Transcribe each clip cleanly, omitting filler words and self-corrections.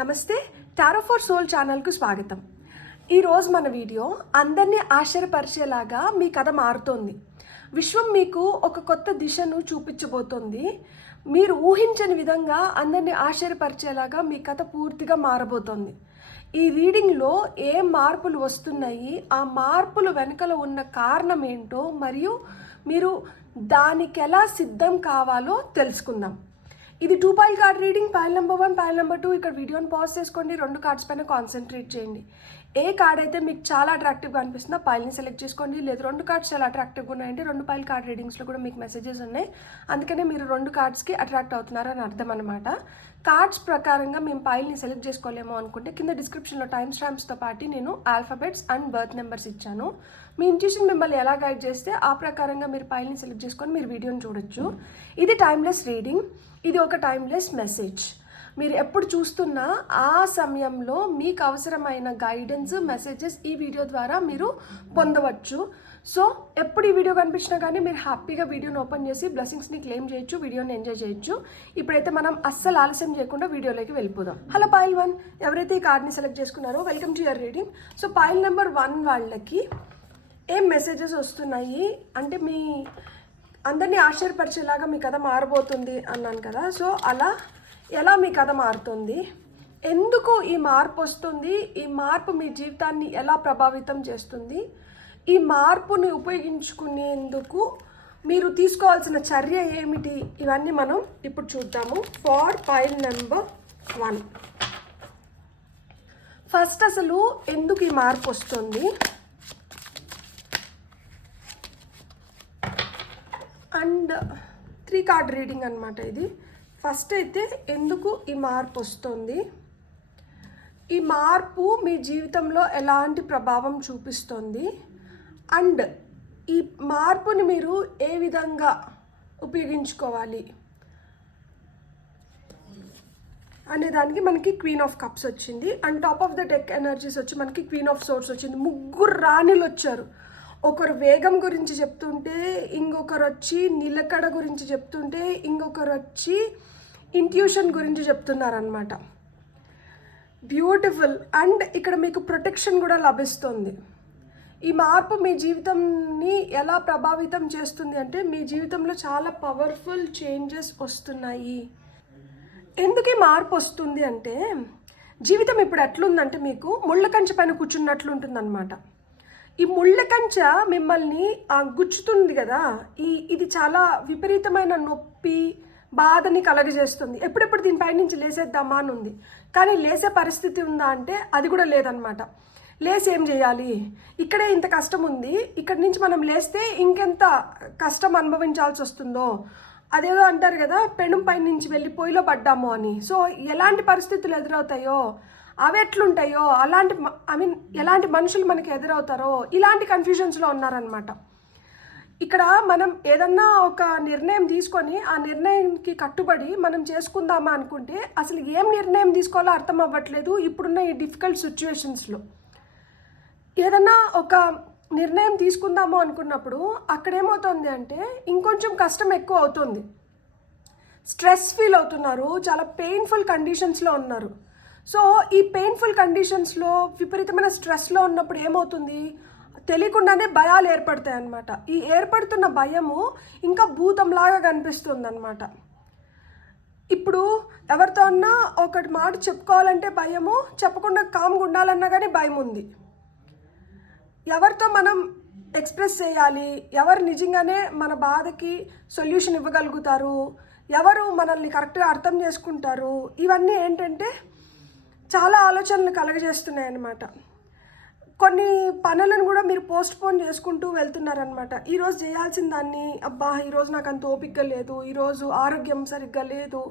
నమస్తే, tarot for soul ఛానల్కు స్వాగతం. ఈరోజు మన వీడియో అందరినీ ఆశ్చర్యపరిచేలాగా మీ కథ మారుతోంది. విశ్వం మీకు ఒక కొత్త దిశను చూపించబోతోంది. మీరు ఊహించని విధంగా అందరినీ ఆశ్చర్యపరిచేలాగా మీ కథ పూర్తిగా మారబోతోంది. ఈ రీడింగ్లో ఏ మార్పులు వస్తున్నాయి, ఆ మార్పులు వెనుకల ఉన్న కారణం ఏంటో మరియు మీరు దానికి ఎలా సిద్ధం కావాలో తెలుసుకుందాం. ఇది 2 pile card reading. Pile number 1, pile number 2. ఇక్కడ వీడియోని పాజ్ చేసుకోండి, 2 కార్డ్స్ పైన కాన్సన్ట్రేట్ చేయండి. ఏ కార్డ్ అయితే మీకు చాలా అట్రాక్టివ్గా అనిపిస్తుందో పైల్ని సెలెక్ట్ చేసుకోండి. లేదు 2 కార్డ్స్ చాలా అట్రాక్టివ్గా ఉన్నాయంటే 2 పైల్ కార్డ్ రీడింగ్స్లో కూడా మీకు మెసేజెస్ ఉన్నాయి, అందుకనే మీరు 2 కార్డ్స్కి అట్రాక్ట్ అవుతున్నారని అర్థం అనమాట. కార్డ్స్ ప్రకారంగా మేము పైల్ని సెలెక్ట్ చేసుకోలేమో అనుకుంటే కింద డిస్క్రిప్షన్లో టైమ్ స్టాంప్స్తో పాటు నేను ఆల్ఫాబెట్స్ అండ్ బర్త్ నెంబర్స్ ఇచ్చాను. మీ ఇంట్యూషన్ మిమ్మల్ని ఎలా గైడ్ చేస్తే ఆ ప్రకారంగా మీరు పైల్ని సెలెక్ట్ చేసుకొని మీరు వీడియోని చూడొచ్చు. ఇది టైమ్లెస్ రీడింగ్, ఇది ఒక టైమ్లెస్ మెసేజ్. మీరు ఎప్పుడు చూస్తున్నా ఆ సమయంలో మీకు అవసరమైన గైడెన్స్ మెసేజెస్ ఈ వీడియో ద్వారా మీరు పొందవచ్చు. సో ఎప్పుడు ఈ వీడియో కనిపించినా కానీ మీరు హ్యాపీగా వీడియోని ఓపెన్ చేసి బ్లెస్సింగ్స్ని క్లెయిమ్ చేయొచ్చు, వీడియోని ఎంజాయ్ చేయొచ్చు. ఇప్పుడైతే మనం అస్సలు ఆలస్యం చేయకుండా వీడియోలోకి వెళ్ళిపోదాం. హలో పైల్ 1, ఎవరైతే ఈ కార్డ్ని సెలెక్ట్ చేసుకున్నారో welcome to your reading. So pile number 1 వాళ్ళకి ఏం మెసేజెస్ వస్తున్నాయి అంటే మీ అందరినీ ఆశ్చర్యపరిచేలాగా మీ కథ మారబోతుంది అన్నాను కదా. సో అలా ఎలా మీ కథ మారుతుంది, ఎందుకు ఈ మార్పు వస్తుంది, ఈ మార్పు మీ జీవితాన్ని ఎలా ప్రభావితం చేస్తుంది, ఈ మార్పుని ఉపయోగించుకునేందుకు మీరు తీసుకోవాల్సిన చర్య ఏమిటి, ఇవన్నీ మనం ఇప్పుడు చూద్దాము. ఫర్ పైల్ నెంబర్ 1 ఫస్ట్ అసలు ఎందుకు ఈ మార్పు వస్తుంది అండ్ 3 కార్డ్ రీడింగ్ అనమాట ఇది. ఫస్ట్ అయితే ఎందుకు ఈ మార్పు వస్తుంది, ఈ మార్పు మీ జీవితంలో ఎలాంటి ప్రభావం చూపిస్తుంది అండ్ ఈ మార్పుని మీరు ఏ విధంగా ఉపయోగించుకోవాలి అనే దానికి మనకి క్వీన్ ఆఫ్ కప్స్ వచ్చింది and top of the deck energies వచ్చి మనకి క్వీన్ ఆఫ్ సోర్స్ వచ్చింది. 3 రాణులు వచ్చారు. ఒకరు వేగం గురించి చెప్తుంటే, ఇంకొకరు వచ్చి నిలకడ గురించి చెప్తుంటే, ఇంకొకరు వచ్చి ఇంట్యూషన్ గురించి చెప్తున్నారనమాట. బ్యూటిఫుల్. అండ్ ఇక్కడ మీకు ప్రొటెక్షన్ కూడా లభిస్తుంది. ఈ మార్పు మీ జీవితాన్ని ఎలా ప్రభావితం చేస్తుంది అంటే మీ జీవితంలో చాలా పవర్ఫుల్ చేంజెస్ వస్తున్నాయి. ఎందుకు ఈ మార్పు వస్తుంది అంటే జీవితం ఇప్పుడు ఎట్లుందంటే మీకు ముళ్ళ కంచె పైన కూర్చున్నట్లు ఉంటుందన్నమాట. ఈ ముళ్ళ కంచె మిమ్మల్ని గుచ్చుతుంది కదా, ఇది చాలా విపరీతమైన నొప్పి బాధని కలగజేస్తుంది. ఎప్పుడెప్పుడు దీనిపై నుంచి లేసేద్దామా అని ఉంది, కానీ లేసే పరిస్థితి ఉందా అంటే అది కూడా లేదనమాట. లేసి ఏం చేయాలి, ఇక్కడే ఇంత కష్టం ఉంది, ఇక్కడి నుంచి మనం లేస్తే ఇంకెంత కష్టం అనుభవించాల్సి వస్తుందో. అదేదో అంటారు కదా, పెనుం పై నుంచి వెళ్ళి పొయ్యిలో పడ్డాము అని. సో ఎలాంటి పరిస్థితులు ఎదురవుతాయో, అవి ఎట్లుంటాయో, ఎలాంటి మనుషులు మనకి ఎదురవుతారో, ఇలాంటి కన్ఫ్యూజన్స్లో ఉన్నారనమాట. ఇక్కడ మనం ఏదన్నా ఒక నిర్ణయం తీసుకొని ఆ నిర్ణయానికి కట్టుబడి మనం చేసుకుందామా అనుకుంటే అసలు ఏం నిర్ణయం తీసుకోవాలో అర్థం అవ్వట్లేదు. ఇప్పుడున్న ఈ డిఫికల్ట్ సిచ్యువేషన్స్లో ఏదన్నా ఒక నిర్ణయం తీసుకుందాము అనుకున్నప్పుడు అక్కడ ఏమవుతుంది అంటే ఇంకొంచెం కష్టం ఎక్కువ అవుతుంది. స్ట్రెస్ ఫీల్ అవుతున్నారు, చాలా పెయిన్ఫుల్ కండిషన్స్లో ఉన్నారు. సో ఈ పెయిన్ఫుల్ కండిషన్స్లో విపరీతమైన స్ట్రెస్లో ఉన్నప్పుడు ఏమవుతుంది, తెలియకుండానే భయాలు ఏర్పడతాయి అన్నమాట. ఈ ఏర్పడుతున్న భయము ఇంకా భూతంలాగా కనిపిస్తుంది అన్నమాట. ఇప్పుడు ఎవరితో అన్నా ఒకటి మాట చెప్పుకోవాలంటే భయము, చెప్పకుండా కామ్గా ఉండాలన్నా కానీ భయం ఉంది. ఎవరితో మనం ఎక్స్ప్రెస్ చేయాలి, ఎవరు నిజంగానే మన బాధకి సొల్యూషన్ ఇవ్వగలుగుతారు, ఎవరు మనల్ని కరెక్ట్గా అర్థం చేసుకుంటారు, ఇవన్నీ ఏంటంటే చాలా ఆలోచనలు కలగజేస్తున్నాయి అన్నమాట. కొన్ని పనులను కూడా మీరు పోస్ట్పోన్ చేసుకుంటూ వెళ్తున్నారనమాట. ఈరోజు చేయాల్సిన దాన్ని అబ్బా ఈరోజు నాకు అంత ఓపిక లేదు, ఈరోజు ఆరోగ్యం సరిగ్గా లేదు,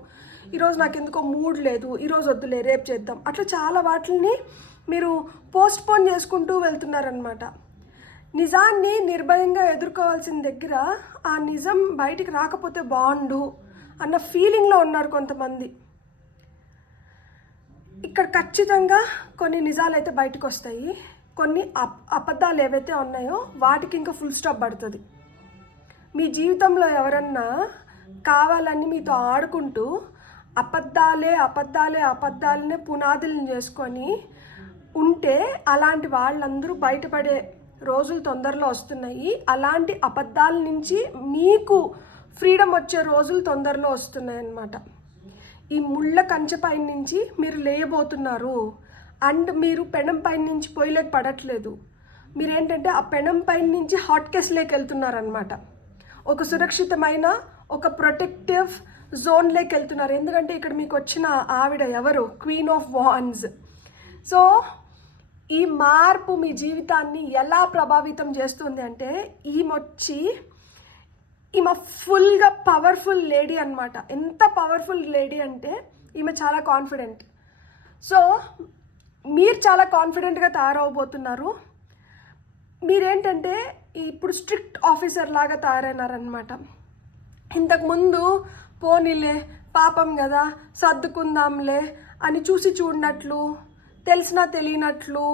ఈరోజు నాకు ఎందుకో మూడ్ లేదు, ఈరోజు వద్దులే రేపు చేద్దాం, అట్లా చాలా వాటిని మీరు పోస్ట్పోన్ చేసుకుంటూ వెళ్తున్నారనమాట. నిజాన్ని నిర్భయంగా ఎదుర్కోవాల్సిన దగ్గర ఆ నిజం బయటికి రాకపోతే బాగుండు అన్న ఫీలింగ్లో ఉన్నారు కొంతమంది. ఇక్కడ ఖచ్చితంగా కొన్ని నిజాలు అయితే బయటకు వస్తాయి, కొన్ని అబద్ధాలు ఏవైతే ఉన్నాయో వాటికి ఇంకా ఫుల్ స్టాప్ పడుతుంది. మీ జీవితంలో ఎవరన్నా కావాలని మీతో ఆడుకుంటూ అబద్ధాలనే పునాదులను చేసుకొని ఉంటే అలాంటి వాళ్ళందరూ బయటపడే రోజులు తొందరలో వస్తున్నాయి. అలాంటి అబద్ధాల నుంచి మీకు ఫ్రీడమ్ వచ్చే రోజులు తొందరలో వస్తున్నాయి అన్నమాట. ఈ ముళ్ళ కంచె పైన నుంచి మీరు లేయబోతున్నారు. అండ్ మీరు పెనం పైన నుంచి పొయ్యిలోకి పడట్లేదు. మీరేంటంటే ఆ పెనం పైన నుంచి హాట్ కేస్లోకి వెళ్తున్నారనమాట. ఒక సురక్షితమైన ఒక ప్రొటెక్టివ్ జోన్లోకి వెళ్తున్నారు. ఎందుకంటే ఇక్కడ మీకు వచ్చిన ఆవిడ ఎవరు? Queen of wands. సో ఈ మార్పు మీ జీవితాన్ని ఎలా ప్రభావితం చేస్తుంది అంటే ఈమె ఫుల్గా పవర్ఫుల్ లేడీ అనమాట. ఎంత పవర్ఫుల్ లేడీ అంటే ఈమె చాలా కాన్ఫిడెంట్. సో మీరు చాలా కాన్ఫిడెంట్గా తయారవబోతున్నారు. మీరేంటంటే ఇప్పుడు స్ట్రిక్ట్ ఆఫీసర్ లాగా తయారైనారనమాట. ఇంతకుముందు పోనీలే పాపం కదా సర్దుకుందాంలే అని చూసి చూడనట్లు, తెలిసినా తెలియనట్లు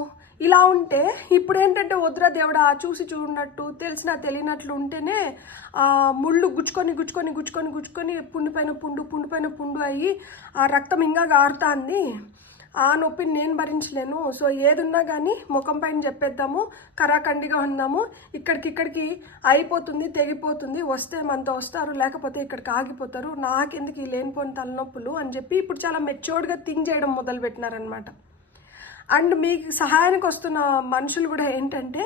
ఇలా ఉంటే, ఇప్పుడు ఏంటంటే వద్దురా దేవుడా చూసి చూడనట్టు తెలిసినా తెలియనట్లు ఉంటేనే ముళ్ళు గుచ్చుకొని పుండు పైన పుండు అయ్యి ఆ రక్తం ఇంకా గారుతుంది. ఆ నొప్పిని నేను భరించలేను. సో ఏదున్నా కానీ ముఖం పైన చెప్పేద్దాము, కరాఖండిగా ఉందాము, ఇక్కడికి అయిపోతుంది, తెగిపోతుంది, వస్తే మనతో వస్తారు, లేకపోతే ఇక్కడికి ఆగిపోతారు, నాకెందుకు ఈ లేనిపోని తలనొప్పులు అని చెప్పి ఇప్పుడు చాలా మెచ్యూర్డ్గా థింక్ చేయడం మొదలుపెట్టినారనమాట. అండ్ మీకు సహాయానికి వస్తున్న మనుషులు కూడా ఏంటంటే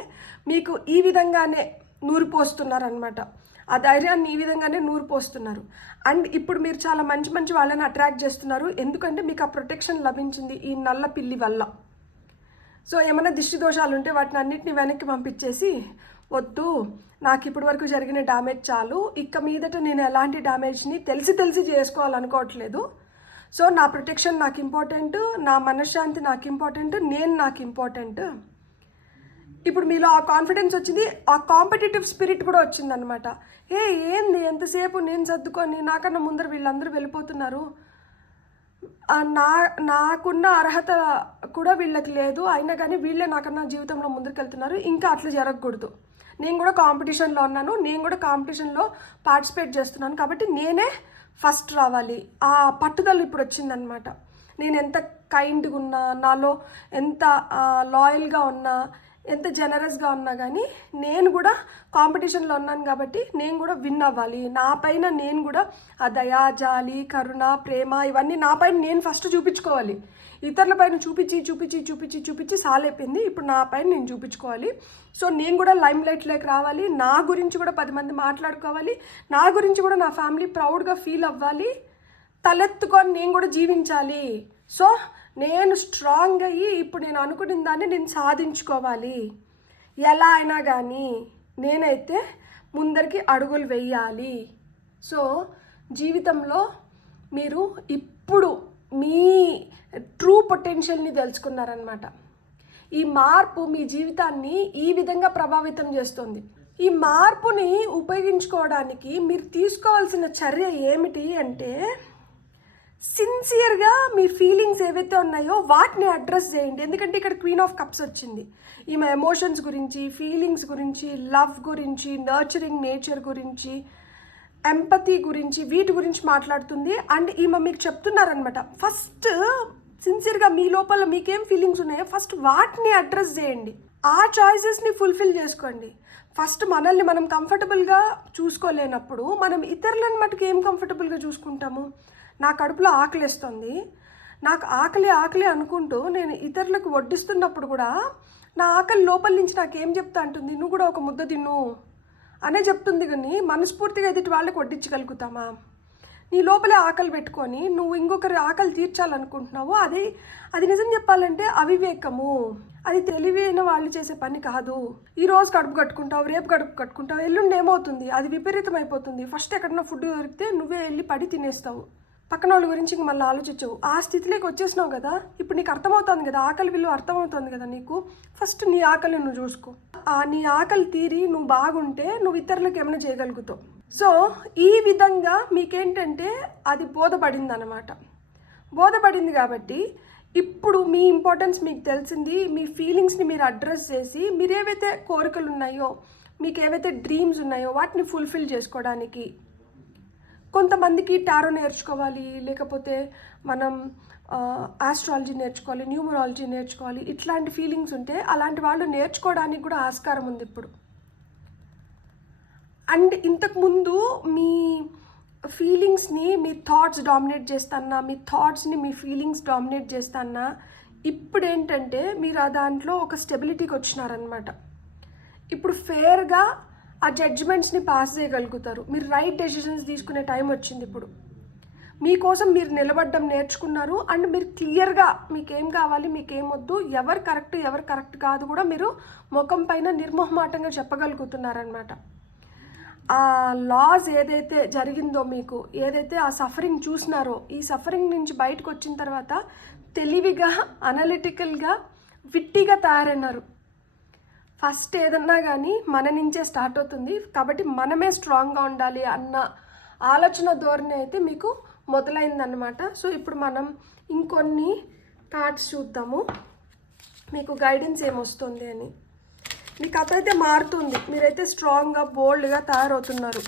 మీకు ఈ విధంగానే నూరిపోస్తున్నారనమాట. ఆ ధైర్యాన్ని ఈ విధంగానే నూరిపోస్తున్నారు. అండ్ ఇప్పుడు మీరు చాలా మంచి వాళ్ళని అట్రాక్ట్ చేస్తున్నారు. ఎందుకంటే మీకు ఆ ప్రొటెక్షన్ లభించింది ఈ నల్ల పిల్లి వల్ల. సో ఏమైనా దిష్టి దోషాలు ఉంటే వాటిని అన్నింటినీ వెనక్కి పంపించేసి, వద్దు నాకు ఇప్పటి వరకు జరిగిన డ్యామేజ్ చాలు, ఇక మీదట నేను ఎలాంటి డ్యామేజ్ని తెలిసి చేసుకోవాలనుకోవట్లేదు. సో నా ప్రొటెక్షన్ నాకు ఇంపార్టెంట్, నా మనశ్శాంతి నాకు ఇంపార్టెంట్, నాకు ఇంపార్టెంట్. ఇప్పుడు మీలో ఆ కాన్ఫిడెన్స్ వచ్చింది, ఆ కాంపిటేటివ్ స్పిరిట్ కూడా వచ్చిందనమాట. ఏంది ఎంతసేపు నేను సర్దుకొని నాకన్నా ముందర వీళ్ళందరూ వెళ్ళిపోతున్నారు, నాకున్న అర్హత కూడా వీళ్ళకి లేదు, అయినా కానీ వీళ్ళే నాకన్నా జీవితంలో ముందుకు వెళ్తున్నారు, ఇంకా అట్లా జరగకూడదు. నేను కూడా కాంపిటీషన్లో ఉన్నాను, నేను కూడా కాంపిటీషన్లో పార్టిసిపేట్ చేస్తున్నాను, కాబట్టి నేనే ఫస్ట్ రావాలి. ఆ పట్టుదల ఇప్పుడు వచ్చిందనమాట. నేను ఎంత కైండ్గా ఉన్నా, నాలో ఎంత లాయల్గా ఉన్నా, ఎంత జనరస్గా ఉన్నా కానీ నేను కూడా కాంపిటీషన్లో ఉన్నాను కాబట్టి నేను కూడా విన్ అవ్వాలి. నా పైన నేను కూడా ఆ దయా, జాలి, కరుణ, ప్రేమ ఇవన్నీ నా పైన నేను ఫస్ట్ చూపించుకోవాలి. ఇతరుల పైన చూపించి సాలైపోయింది. ఇప్పుడు నా పైన నేను చూపించుకోవాలి. సో నేను కూడా లైమ్ లైట్లోకి రావాలి, నా గురించి కూడా 10 మంది మాట్లాడుకోవాలి, నా గురించి కూడా నా ఫ్యామిలీ ప్రౌడ్గా ఫీల్ అవ్వాలి, తలెత్తుకొని నేను కూడా జీవించాలి. సో నేను స్ట్రాంగ్ అయ్యి ఇప్పుడు నేను అనుకున్న దాన్ని నేను సాధించుకోవాలి. ఎలా అయినా కానీ నేనైతే ముందరికి అడుగులు వేయాలి. సో జీవితంలో మీరు ఇప్పుడు మీ ట్రూ పొటెన్షియల్ని తెలుసుకున్నారనమాట. ఈ మార్పు మీ జీవితాన్ని ఈ విధంగా ప్రభావితం చేస్తుంది. ఈ మార్పుని ఉపయోగించుకోవడానికి మీరు తీసుకోవాల్సిన చర్య ఏమిటి అంటే, సిన్సియర్గా మీ ఫీలింగ్స్ ఏవైతే ఉన్నాయో వాటిని అడ్రస్ చేయండి. ఎందుకంటే ఇక్కడ క్వీన్ ఆఫ్ కప్స్ వచ్చింది. ఈమె ఎమోషన్స్ గురించి, ఫీలింగ్స్ గురించి, లవ్ గురించి, నర్చరింగ్ నేచర్ గురించి, ఎంపతి గురించి, వీటి గురించి మాట్లాడుతుంది. అండ్ ఈమె మీకు చెప్తున్నారనమాట, ఫస్ట్ సిన్సియర్గా మీ లోపల మీకేం ఫీలింగ్స్ ఉన్నాయో ఫస్ట్ వాటిని అడ్రస్ చేయండి. ఆ చాయిసెస్ని ఫుల్ఫిల్ చేసుకోండి. ఫస్ట్ మనల్ని మనం కంఫర్టబుల్గా చూసుకోలేనప్పుడు మనం ఇతరులను మటుకు ఏం కంఫర్టబుల్గా చూసుకుంటాము? నా కడుపులో ఆకలిస్తుంది, నాకు ఆకలి అనుకుంటూ నేను ఇతరులకు వడ్డిస్తున్నప్పుడు కూడా నా ఆకలి లోపల నుంచి నాకేం చెప్తా అంటుంది, నువ్వు కూడా ఒక ముద్ద తిను అనే చెప్తుంది. కానీ మనస్ఫూర్తిగా ఎదుటి వాళ్ళకి వడ్డించగలుగుతామా? నీ లోపలే ఆకలి పెట్టుకొని నువ్వు ఇంకొకరి ఆకలి తీర్చాలనుకుంటున్నావు. అది నిజం చెప్పాలంటే అవివేకము. అది తెలివైన వాళ్ళు చేసే పని కాదు. ఈరోజు కడుపు కట్టుకుంటావు, రేపు కడుపు కట్టుకుంటావు, ఎల్లుండి ఏమవుతుంది? అది విపరీతం అయిపోతుంది. ఫస్ట్ ఎక్కడన్నా ఫుడ్ దొరికితే నువ్వే వెళ్ళి పడి తినేస్తావు, పక్కన వాళ్ళ గురించి ఇంక మళ్ళీ ఆలోచించవు. ఆ స్థితిలోకి వచ్చేసినావు కదా. ఇప్పుడు నీకు అర్థమవుతుంది కదా, ఆకలి విలువ అర్థమవుతుంది కదా నీకు. ఫస్ట్ నీ ఆకలి నువ్వు చూసుకో. నీ ఆకలి తీరి నువ్వు బాగుంటే నువ్వు ఇతరులకు ఏమైనా చేయగలుగుతావు. సో ఈ విధంగా మీకేంటంటే అది బోధపడింది కాబట్టి ఇప్పుడు మీ ఇంపార్టెన్స్ మీకు తెలిసింది. మీ ఫీలింగ్స్ని మీరు అడ్రస్ చేసి మీరు ఏవైతే కోరికలు ఉన్నాయో, మీకు ఏవైతే డ్రీమ్స్ ఉన్నాయో వాటిని ఫుల్ఫిల్ చేసుకోవడానికి కొంతమందికి టారో నేర్చుకోవాలి, లేకపోతే మనం ఆస్ట్రాలజీ నేర్చుకోవాలి, న్యూమరాలజీ నేర్చుకోవాలి, ఇట్లాంటి ఫీలింగ్స్ ఉంటే అలాంటి వాళ్ళు నేర్చుకోవడానికి కూడా ఆస్కారం ఉంది ఇప్పుడు. అండ్ ఇంతకుముందు మీ ఫీలింగ్స్ని మీ థాట్స్ డామినేట్ చేస్తానా, మీ థాట్స్ని మీ ఫీలింగ్స్ డామినేట్ చేస్తానా, ఇప్పుడు ఏంటంటే మీరు ఆ దాంట్లో ఒక స్టెబిలిటీకి వచ్చినారనమాట. ఇప్పుడు ఫేర్గా ఆ జడ్జిమెంట్స్ని పాస్ చేయగలుగుతారు. మీరు రైట్ డెసిషన్స్ తీసుకునే టైం వచ్చింది ఇప్పుడు. మీకోసం మీరు నిలబడడం నేర్చుకున్నారు. అండ్ మీరు క్లియర్గా మీకేం కావాలి, మీకేం వద్దు, ఎవరు కరెక్ట్ కాదు కూడా మీరు ముఖం పైన నిర్మోహమాటంగా చెప్పగలుగుతున్నారనమాట. ఆ లాస్ ఏదైతే జరిగిందో, మీకు ఏదైతే ఆ సఫరింగ్ చూసినారో, ఈ సఫరింగ్ నుంచి బయటకు వచ్చిన తర్వాత తెలివిగా, అనలిటికల్గా, విట్టిగా తయారైనారు. ఫస్ట్ ఏదన్నా కానీ మన నుంచే స్టార్ట్ అవుతుంది. కాబట్టి మనమే స్ట్రాంగ్గా ఉండాలి అన్న ఆలోచన ధోరణి అయితే మీకు మొదలైందన్నమాట. సో ఇప్పుడు మనం ఇంకొన్ని కార్డ్స్ చూద్దాము, మీకు గైడెన్స్ ఏమొస్తుంది అని. మీ కథ అయితే మారుతుంది. మీరైతే స్ట్రాంగ్గా, బోల్డ్గా తయారవుతున్నారు.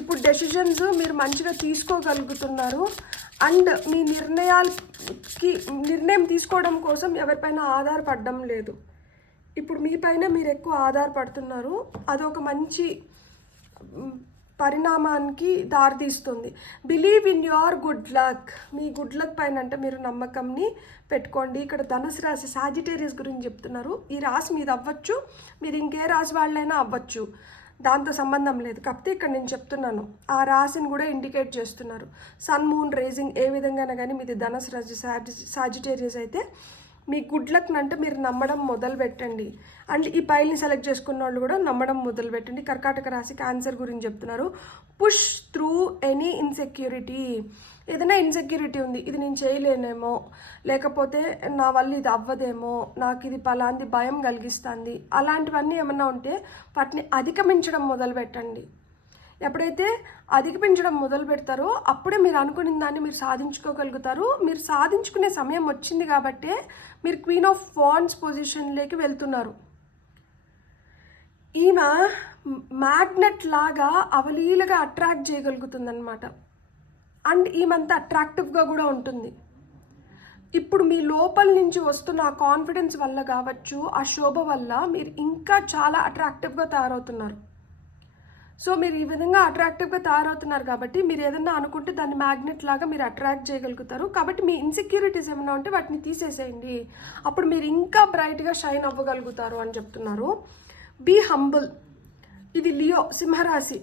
ఇప్పుడు డెసిషన్స్ మీరు మంచిగా తీసుకోగలుగుతున్నారు. అండ్ మీ నిర్ణయం తీసుకోవడం కోసం ఎవరిపైన ఆధారపడడం లేదు. ఇప్పుడు మీ పైన మీరు ఎక్కువ ఆధారపడుతున్నారు. అదొక మంచి పరిణామానికి దారితీస్తుంది. Believe in your good luck. Me good luck పైన అంటే మీరు నమ్మకంని పెట్టుకోండి. ఇక్కడ ధనుసు రాశి, సాజిటేరియస్ గురించి చెప్తున్నారు. ఈ రాశి మీది అవ్వచ్చు, మీరు ఇంకే రాశి వాళ్ళైనా అవ్వచ్చు, దాంతో సంబంధం లేదు. కాకపోతే ఇక్కడ నేను చెప్తున్నాను, ఆ రాశిని కూడా ఇండికేట్ చేస్తున్నారు. సన్, మూన్, రేజింగ్ ఏ విధంగానే కానీ మీది ధనుసు రాశి, సాజిటేరియస్ అయితే మీ గుడ్ లక్ అంటే మీరు నమ్మడం మొదలు పెట్టండి. అండ్ ఈ పైల్ని సెలెక్ట్ చేసుకున్న వాళ్ళు కూడా నమ్మడం మొదలు పెట్టండి. కర్కాటక రాశి, క్యాన్సర్ గురించి చెప్తున్నారు. Push through any insecurity. ఏదైనా ఇన్సెక్యూరిటీ ఉంది, ఇది నేను చేయలేనేమో, లేకపోతే నా వల్ల ఇది అవ్వదేమో, నాకు ఇది పలాంటి భయం కలిగిస్తుంది, అలాంటివన్నీ ఏమన్నా ఉంటే వాటిని అధిగమించడం మొదలు పెట్టండి. ఎప్పుడైతే అధిగమించడం మొదలు పెడతారో అప్పుడే మీరు అనుకున్న దాన్ని మీరు సాధించుకోగలుగుతారు. మీరు సాధించుకునే సమయం వచ్చింది కాబట్టే మీరు క్వీన్ ఆఫ్ వాండ్స్ పొజిషన్లోకి వెళ్తున్నారు. ఈమె మ్యాగ్నెట్ లాగా అవలీలగా అట్రాక్ట్ చేయగలుగుతుందన్నమాట. అండ్ ఈమెంత అట్రాక్టివ్గా కూడా ఉంటుంది. ఇప్పుడు మీ లోపల నుంచి వస్తున్న ఆ కాన్ఫిడెన్స్ వల్ల కావచ్చు, ఆ శోభ వల్ల మీరు ఇంకా చాలా అట్రాక్టివ్గా తయారవుతున్నారు. సో మీరు ఈ విధంగా అట్రాక్టివ్గా తయారవుతున్నారు కాబట్టి మీరు ఏదన్నా అనుకుంటే దాన్ని మ్యాగ్నెట్ లాగా మీరు అట్రాక్ట్ చేయగలుగుతారు. కాబట్టి మీ ఇన్సెక్యూరిటీస్ ఏమైనా ఉంటే వాటిని తీసేసేయండి. అప్పుడు మీరు ఇంకా బ్రైట్గా షైన్ అవ్వగలుగుతారు అని చెప్తున్నారు. Be humble. ఇది లియో, సింహరాశి.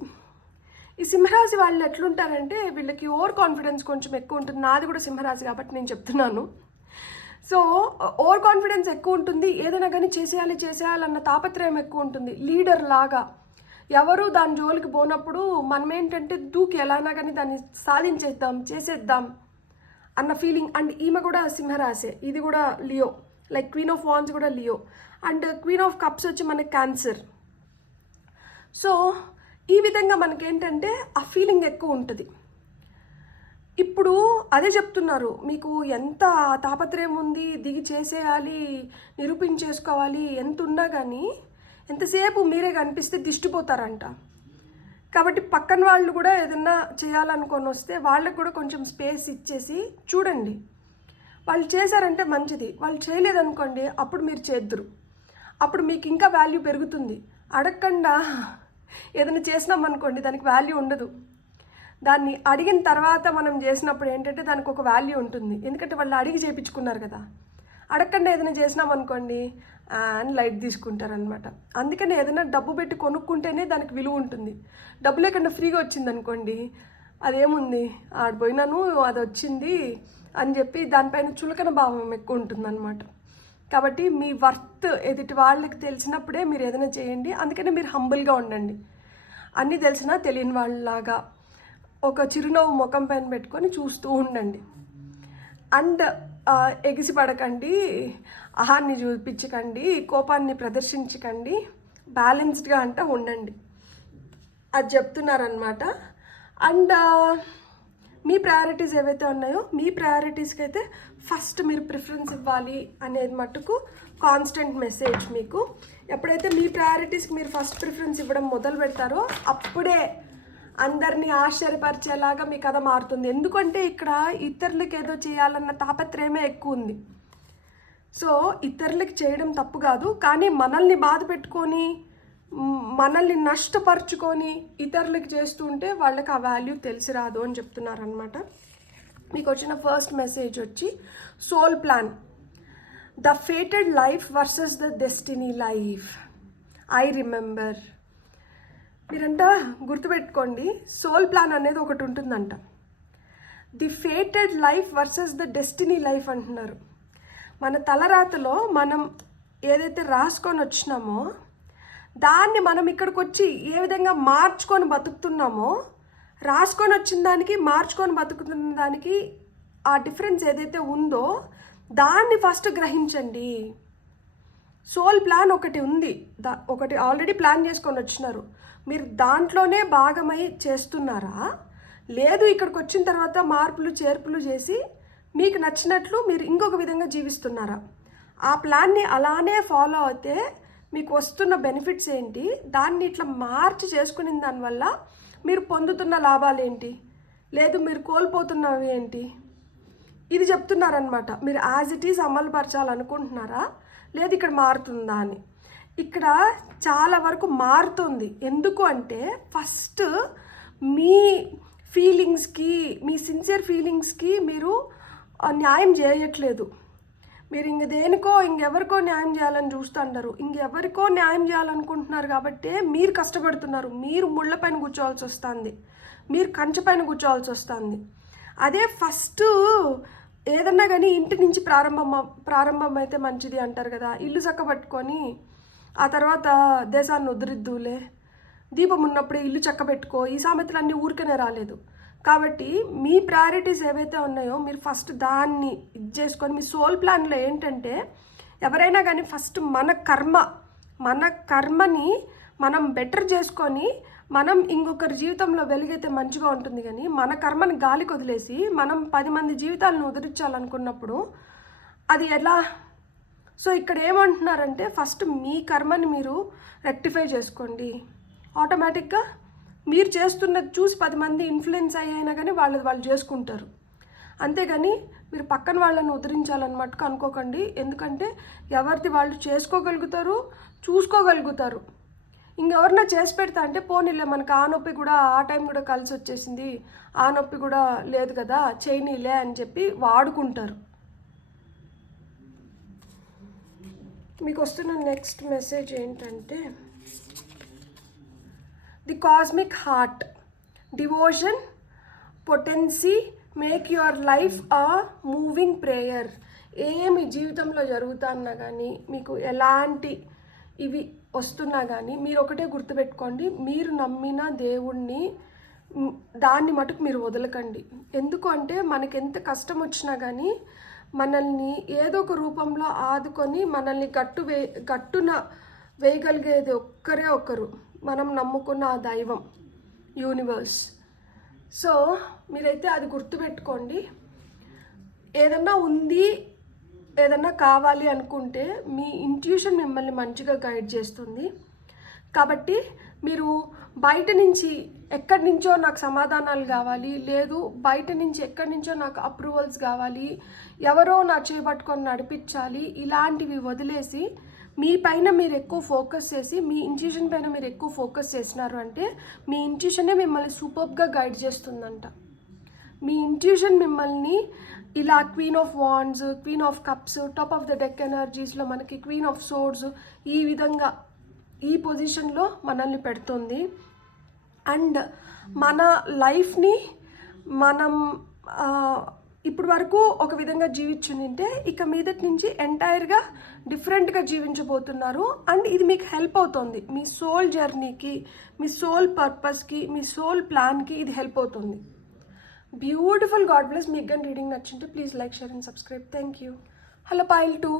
ఈ సింహరాశి వాళ్ళు ఎట్లుంటారంటే వీళ్ళకి ఓవర్ కాన్ఫిడెన్స్ కొంచెం ఎక్కువ ఉంటుంది. నాది కూడా సింహరాశి కాబట్టి నేను చెప్తున్నాను. సో ఓవర్ కాన్ఫిడెన్స్ ఎక్కువ ఉంటుంది. ఏదైనా కానీ చేసేయాలన్న తాపత్రయం ఎక్కువ ఉంటుంది. లీడర్ లాగా ఎవరు దాని జోలికి పోనప్పుడు మనం ఏంటంటే దూకి ఎలానా కానీ దాన్ని చేసేద్దాం అన్న ఫీలింగ్. అండ్ ఈమె కూడా సింహరాశి, ఇది కూడా Leo. Like queen of wands కూడా Leo. And queen of cups వచ్చి మనకి క్యాన్సర్. సో ఈ విధంగా మనకేంటంటే ఆ ఫీలింగ్ ఎక్కువ ఉంటుంది. ఇప్పుడు అదే చెప్తున్నారు, మీకు ఎంత తాపత్రయం ఉంది, దిగి చేసేయాలి, నిరూపించేసుకోవాలి, ఎంత ఉన్నా కానీ ఎంతసేపు మీరే కనిపిస్తే దిష్టిపోతారంట. కాబట్టి పక్కన వాళ్ళు కూడా ఏదన్నా చేయాలనుకొని వస్తే వాళ్ళకు కూడా కొంచెం స్పేస్ ఇచ్చేసి చూడండి. వాళ్ళు చేశారంటే మంచిది, వాళ్ళు చేయలేదనుకోండి అప్పుడు మీరు చేద్దురు. అప్పుడు మీకు ఇంకా వాల్యూ పెరుగుతుంది. అడగకుండా ఏదైనా చేసినామనుకోండి దానికి వాల్యూ ఉండదు. దాన్ని అడిగిన తర్వాత మనం చేసినప్పుడు ఏంటంటే దానికి ఒక వాల్యూ ఉంటుంది. ఎందుకంటే వాళ్ళు అడిగి చేయించుకున్నారు కదా. అడగకుండా ఏదైనా చేసినామనుకోండి అని లైట్ తీసుకుంటారనమాట. అందుకని ఏదైనా డబ్బు పెట్టి కొనుక్కుంటేనే దానికి విలువ ఉంటుంది. డబ్బు లేకుండా ఫ్రీగా వచ్చింది అనుకోండి, అదేముంది ఆడిపోయినాను అది వచ్చింది అని చెప్పి దానిపైన చులకన భావం ఎక్కువ ఉంటుందన్నమాట. కాబట్టి మీ వర్త్ ఎదుటి వాళ్ళకి తెలిసినప్పుడే మీరు ఏదైనా చేయండి. అందుకని మీరు హంబుల్గా ఉండండి. అన్నీ తెలిసినా తెలియని వాళ్ళలాగా ఒక చిరునవ్వు ముఖం పైన పెట్టుకొని చూస్తూ ఉండండి. అండ్ ఎగిసిపడకండి, అహాన్ని చూపించకండి, కోపాన్ని ప్రదర్శించకండి, బ్యాలెన్స్డ్గా అంటే ఉండండి అది చెప్తున్నారనమాట. అండ్ మీ ప్రయారిటీస్ ఏవైతే ఉన్నాయో మీ ప్రయారిటీస్కి అయితే ఫస్ట్ మీరు ప్రిఫరెన్స్ ఇవ్వాలి అనేది మట్టుకు కాన్స్టెంట్ మెసేజ్ మీకు. ఎప్పుడైతే మీ ప్రయారిటీస్కి మీరు ఫస్ట్ ప్రిఫరెన్స్ ఇవ్వడం మొదలు పెడతారో అప్పుడే అందరినీ ఆశ్చర్యపరిచేలాగా మీ కథ మారుతుంది. ఎందుకంటే ఇక్కడ ఇతరులకి ఏదో చేయాలన్న తాపత్రయమే ఎక్కువ ఉంది. సో ఇతరులకి చేయడం తప్పు కాదు, కానీ మనల్ని బాధ పెట్టుకొని మనల్ని నష్టపరుచుకొని ఇతరులకి చేస్తూ ఉంటే వాళ్ళకి ఆ వాల్యూ తెలిసి రాదు అని చెప్తున్నారనమాట. మీకు వచ్చిన ఫస్ట్ మెసేజ్ వచ్చి soul plan, the fated life versus the destiny life. I remember. మీరంట గుర్తుపెట్టుకోండి, సోల్ ప్లాన్ అనేది ఒకటి ఉంటుందంట. The fated life versus the destiny life అంటున్నారు. మన తలరాతలో మనం ఏదైతే రాసుకొని వచ్చినామో దాన్ని మనం ఇక్కడికి వచ్చి ఏ విధంగా మార్చుకొని బతుకుతున్నామో, రాసుకొని వచ్చిన దానికి మార్చుకొని బతుకుతున్న దానికి ఆ డిఫరెన్స్ ఏదైతే ఉందో దాన్ని ఫస్ట్ గ్రహించండి. సోల్ ప్లాన్ ఒకటి ఉంది, ఒకటి ఆల్రెడీ ప్లాన్ చేసుకొని వచ్చినారు. మీరు దాంట్లోనే భాగమై చేస్తున్నారా, లేదు ఇక్కడికి వచ్చిన తర్వాత మార్పులు చేర్పులు చేసి మీకు నచ్చినట్లు మీరు ఇంకొక విధంగా జీవిస్తున్నారా? ఆ ప్లాన్ని అలానే ఫాలో అయితే మీకు వస్తున్న బెనిఫిట్స్ ఏంటి, దాన్ని ఇట్లా మార్చి చేసుకునే దానివల్ల మీరు పొందుతున్న లాభాలు ఏంటి, లేదు మీరు కోల్పోతున్నవి ఏంటి, ఇది చెప్తున్నారనమాట. మీరు యాజ్ ఇట్ ఈజ్ అమలు పరచాలనుకుంటున్నారా, లేదు ఇక్కడ మారుతుందా అని. ఇక్కడ చాలా వరకు మారుతుంది. ఎందుకు అంటే ఫస్ట్ మీ ఫీలింగ్స్కి, మీ సిన్సియర్ ఫీలింగ్స్కి మీరు న్యాయం చేయట్లేదు. మీరు దేనికో ఇంకెవరికో న్యాయం చేయాలని చూస్తుంటారు. ఇంకెవరికో న్యాయం చేయాలనుకుంటున్నారు కాబట్టి మీరు కష్టపడుతున్నారు. మీరు ముళ్ళ పైన కూర్చోవాల్సి వస్తుంది, మీరు కంచె పైన కూర్చోవాల్సి వస్తుంది. అదే ఫస్ట్ ఏదన్నా కానీ ఇంటి నుంచి ప్రారంభం అయితే మంచిది అంటారు కదా. ఇల్లు చక్కబెట్టుకొని ఆ తర్వాత దేశాన్ని ఉద్ధరిద్దులే, దీపం ఉన్నప్పుడే ఇల్లు చక్కబెట్టుకో, ఈ సామెతలన్నీ ఊరికనే రాలేదు. కాబట్టి మీ ప్రయారిటీస్ ఏవైతే ఉన్నాయో మీరు ఫస్ట్ దాన్ని ఇది చేసుకొని, మీ సోల్ ప్లాన్లో ఏంటంటే ఎవరైనా కానీ ఫస్ట్ మన కర్మని మనం బెటర్ చేసుకొని మనం ఇంకొకరి జీవితంలో వెలుగైతే మంచిగా ఉంటుంది. కానీ మన కర్మని గాలికి వదిలేసి మనం 10 మంది జీవితాలను ఉద్ధరించాలనుకున్నప్పుడు అది ఎలా? సో ఇక్కడ ఏమంటున్నారంటే ఫస్ట్ మీ కర్మని మీరు రెక్టిఫై చేసుకోండి. ఆటోమేటిక్గా మీరు చేస్తున్నది చూసి 10 మంది ఇన్ఫ్లుయెన్స్ అయ్యాయినా కానీ వాళ్ళు చేసుకుంటారు. అంతేగాని మీరు పక్కన వాళ్ళని ఉద్ధరించాలని మట్టుకు అనుకోకండి. ఎందుకంటే ఎవరిది వాళ్ళు చేసుకోగలుగుతారు, చూసుకోగలుగుతారు. ఇంకెవరన్నా చేసి పెడతా అంటే పోనీలే, మనకు ఆ నొప్పి కూడా ఆ టైం కూడా కలిసి వచ్చేసింది, ఆ నొప్పి కూడా లేదు కదా, చేయనీలే అని చెప్పి వాడుకుంటారు. మీకు వస్తున్న నెక్స్ట్ మెసేజ్ ఏంటంటే the cosmic heart, devotion, potency, make your life a moving prayer. ఏమి జీవితంలో జరుగుతున్నా కానీ మీకు ఎలాంటి ఇవి వస్తున్నా కానీ మీరు ఒకటే గుర్తుపెట్టుకోండి, మీరు నమ్మిన దేవుణ్ణి దాన్ని మటుకు మీరు వదలకండి. ఎందుకు అంటే మనకి ఎంత కష్టం వచ్చినా కానీ మనల్ని ఏదో ఒక రూపంలో ఆదుకొని మనల్ని గట్టున వేయగలిగేది ఒక్కరే ఒకరు, మనం నమ్ముకున్న ఆ దైవం, యూనివర్స్. సో మీరైతే అది గుర్తుపెట్టుకోండి. ఏదన్నా ఉంది, ఏదన్నా కావాలి అనుకుంటే మీ ఇంట్యూషన్ మిమ్మల్ని మంచిగా గైడ్ చేస్తుంది. కాబట్టి మీరు బయట నుంచి ఎక్కడి నుంచో నాకు సమాధానాలు కావాలి, లేదు బయట నుంచి ఎక్కడి నుంచో నాకు అప్రూవల్స్ కావాలి, ఎవరో నా చేపట్టుకొని నడిపించాలి, ఇలాంటివి వదిలేసి మీ పైన మీరు ఎక్కువ ఫోకస్ చేసి, మీ ఇంట్యూషన్ పైన మీరు ఎక్కువ ఫోకస్ చేసినారు అంటే మీ ఇంట్యూషనే మిమ్మల్ని సూపర్గా గైడ్ చేస్తుందంట. మీ ఇంట్యూషన్ మిమ్మల్ని ఇలా queen of wands, queen of cups, top of the deck ఎనర్జీస్లో మనకి క్వీన్ ఆఫ్ సోర్డ్స్, ఈ విధంగా ఈ పొజిషన్లో మనల్ని పెడుతుంది. అండ్ మన లైఫ్ని మనం ఇప్పుడు వరకు ఒక విధంగా జీవించుంటే ఇక మీదటి నుంచి ఎంటైర్గా డిఫరెంట్గా జీవించబోతున్నారు. అండ్ ఇది మీకు హెల్ప్ అవుతుంది, మీ సోల్ జర్నీకి, మీ సోల్ పర్పస్కి, మీ సోల్ ప్లాన్కి ఇది హెల్ప్ అవుతుంది. బ్యూటిఫుల్. God bless. మీకు కానీ రీడింగ్ నచ్చింటే please like, share and subscribe. Thank you. Hello pile 2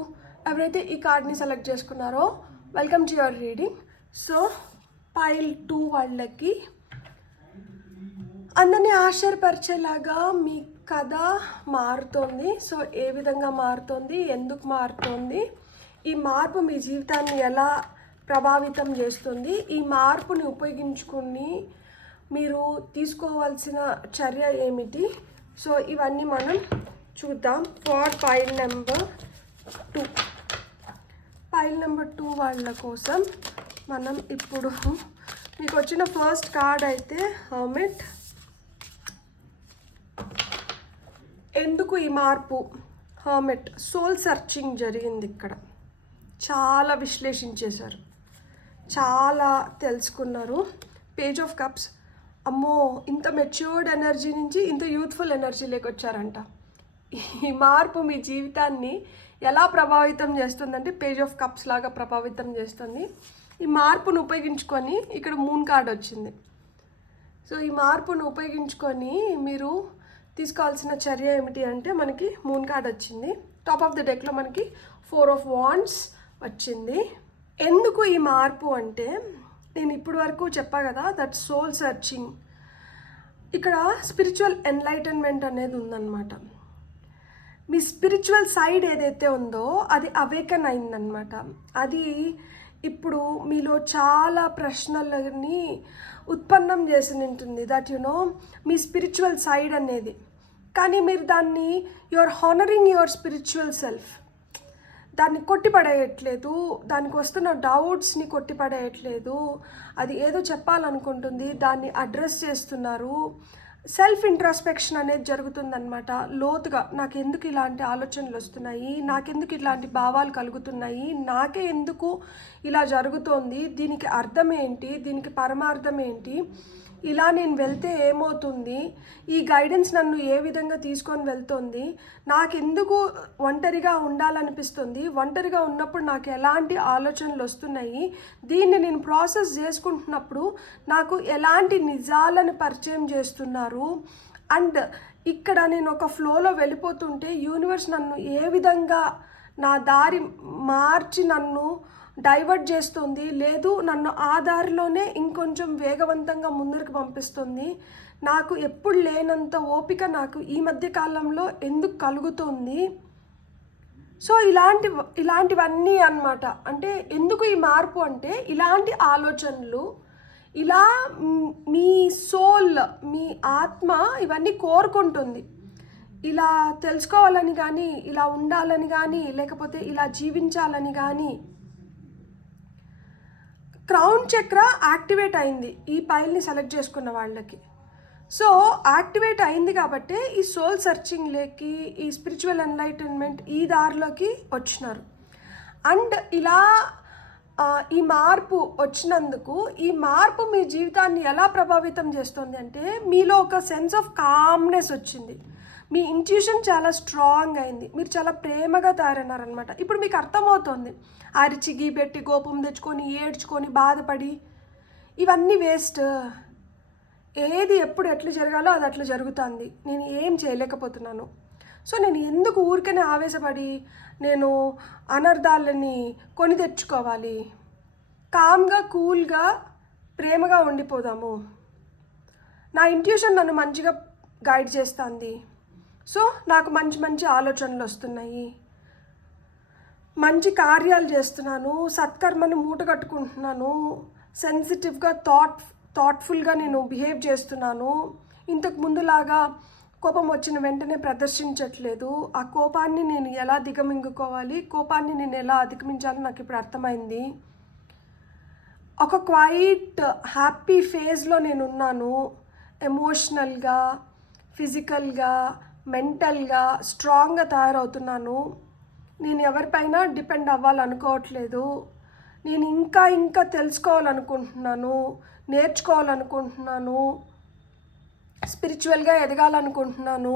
ఎవరైతే ఈ కార్డ్ని సెలెక్ట్ చేసుకున్నారో welcome to your reading. So pile 2 వాళ్ళకి అందరినీ ఆశ్చర్యపరిచేలాగా మీ కథ మారుతోంది. సో ఏ విధంగా మారుతోంది, ఎందుకు మారుతోంది, ఈ మార్పు మీ జీవితాన్ని ఎలా ప్రభావితం చేస్తుంది, ఈ మార్పుని ఉపయోగించుకుని మీరు తీసుకోవాల్సిన చర్య ఏమిటి? సో ఇవన్నీ మనం చూద్దాం. For pile number 2, pile number 2 వాళ్ళ కోసం మనం ఇప్పుడు మీకు వచ్చిన ఫస్ట్ కార్డ్ అయితే హర్మిట్. ఎందుకు ఈ మార్పు? హర్మిట్ సోల్ సర్చింగ్ జరిగింది ఇక్కడ. చాలా విశ్లేషించేశారు, చాలా తెలుసుకున్నారు. పేజ్ ఆఫ్ కప్స్, అమ్మో ఇంత మెచ్యూర్డ్ ఎనర్జీ నుంచి ఇంత యూత్ఫుల్ ఎనర్జీలోకి వచ్చారంట. ఈ మార్పు మీ జీవితాన్ని ఎలా ప్రభావితం చేస్తుందంటే పేజ్ ఆఫ్ కప్స్ లాగా ప్రభావితం చేస్తుంది. ఈ మార్పును ఉపయోగించుకొని ఇక్కడ మూన్ కార్డ్ వచ్చింది. సో ఈ మార్పును ఉపయోగించుకొని మీరు తీసుకోవాల్సిన చర్య ఏమిటి అంటే మనకి మూన్ కార్డ్ వచ్చింది. టాప్ ఆఫ్ ద డెక్లో మనకి 4 ఆఫ్ వాండ్స్ వచ్చింది. ఎందుకు ఈ మార్పు అంటే నేను ఇప్పటి వరకు చెప్పా కదా, దట్ సోల్ సర్చింగ్. ఇక్కడ స్పిరిచువల్ ఎన్లైటన్మెంట్ అనేది ఉందన్నమాట. మీ స్పిరిచువల్ సైడ్ ఏదైతే ఉందో అది అవేకన్ అయిందనమాట. అది ఇప్పుడు మీలో చాలా ప్రశ్నలని ఉత్పన్నం చేసి ఉంటుంది. దట్ మీ స్పిరిచువల్ సైడ్ అనేది. కానీ మీరు దాన్ని are honouring your spiritual self. దాన్ని కొట్టిపడేయట్లేదు, దానికి వస్తున్న డౌట్స్ని కొట్టిపడేయట్లేదు. అది ఏదో చెప్పాలనుకుంటుంది, దాన్ని అడ్రస్ చేస్తున్నారు. సెల్ఫ్ ఇంట్రాస్పెక్షన్ అనేది జరుగుతుందన్నమాట. లోతుగా నాకెందుకు ఇలాంటి ఆలోచనలు వస్తున్నాయి, నాకెందుకు ఇలాంటి భావాలు కలుగుతున్నాయి, నాకే ఎందుకు ఇలా జరుగుతోంది, దీనికి అర్థం ఏంటి, దీనికి పరమార్థం ఏంటి, ఇలా నేను వెళ్తే ఏమవుతుంది, ఈ గైడెన్స్ నన్ను ఏ విధంగా తీసుకొని వెళ్తుంది, నాకెందుకు ఒంటరిగా ఉండాలనిపిస్తుంది, ఒంటరిగా ఉన్నప్పుడు నాకు ఎలాంటి ఆలోచనలు వస్తున్నాయి, దీన్ని నేను ప్రాసెస్ చేసుకుంటున్నప్పుడు నాకు ఎలాంటి నిజాలను పరిచయం చేస్తున్నారు. అండ్ ఇక్కడ నేను ఒక ఫ్లోలో వెళ్ళిపోతుంటే యూనివర్స్ నన్ను ఏ విధంగా నా దారి మార్చి నన్ను డైవర్ట్ చేస్తుంది, లేదు నన్ను ఆ దారిలోనే ఇంకొంచెం వేగవంతంగా ముందరికి పంపిస్తుంది. నాకు ఎప్పుడు లేనంత ఓపిక నాకు ఈ మధ్య కాలంలో ఎందుకు కలుగుతుంది. సో ఇలాంటివన్నీ అన్నమాట. అంటే ఎందుకు ఈ మార్పు అంటే ఇలాంటి ఆలోచనలు, ఇలా మీ సోల్, మీ ఆత్మ ఇవన్నీ కోరుకుంటుంది. ఇలా తెలుసుకోవాలని కానీ, ఇలా ఉండాలని కానీ, లేకపోతే ఇలా జీవించాలని కానీ. క్రౌన్ చక్ర యాక్టివేట్ అయింది ఈ పైల్ని సెలెక్ట్ చేసుకున్న వాళ్ళకి. సో యాక్టివేట్ అయింది కాబట్టి ఈ సోల్ సర్చింగ్లోకి, ఈ స్పిరిచువల్ ఎన్లైటన్మెంట్ ఈ దారిలోకి వచ్చినారు. అండ్ ఇలా ఈ మార్పు వచ్చినందుకు, ఈ మార్పు మీ జీవితాన్ని ఎలా ప్రభావితం చేస్తుంది అంటే మీలో ఒక సెన్స్ ఆఫ్ కామ్నెస్ వచ్చింది. మీ ఇంట్యూషన్ చాలా స్ట్రాంగ్ అయింది. మీరు చాలా ప్రేమగా తయారైనారనమాట. ఇప్పుడు మీకు అర్థమవుతుంది, అరిచి గీబెట్టి కోపం తెచ్చుకొని ఏడ్చుకొని బాధపడి ఇవన్నీ వేస్ట్. ఏది ఎప్పుడు ఎట్లా జరగాలో అది అట్లా జరుగుతుంది. నేను ఏం చేయలేకపోతున్నాను. సో నేను ఎందుకు ఊరికనే ఆవేశపడి నేను అనర్థాలని కొని తెచ్చుకోవాలి. కామ్గా, కూల్గా, ప్రేమగా ఉండిపోదాము. నా ఇంట్యూషన్ నన్ను మంచిగా గైడ్ చేస్తుంది. సో నాకు మంచి మంచి ఆలోచనలు వస్తున్నాయి, మంచి కార్యాలు చేస్తున్నాను, సత్కర్మను మూట కట్టుకుంటున్నాను, సెన్సిటివ్గా థాట్ఫుల్గా నేను బిహేవ్ చేస్తున్నాను. ఇంతకు ముందులాగా కోపం వచ్చిన వెంటనే ప్రదర్శించట్లేదు. ఆ కోపాన్ని నేను ఎలా దిగమింగుకోవాలి, కోపాన్ని నేను ఎలా అధిగమించాలో నాకు ఇప్పుడు అర్థమైంది. ఒక క్వైట్ హ్యాపీ ఫేజ్లో నేను ఉన్నాను. ఎమోషనల్గా, ఫిజికల్గా, మెంటల్గా స్ట్రాంగ్గా తయారవుతున్నాను. నేను ఎవరిపైన డిపెండ్ అవ్వాలనుకోవట్లేదు. నేను ఇంకా తెలుసుకోవాలనుకుంటున్నాను, నేర్చుకోవాలనుకుంటున్నాను, స్పిరిచువల్గా ఎదగాలనుకుంటున్నాను.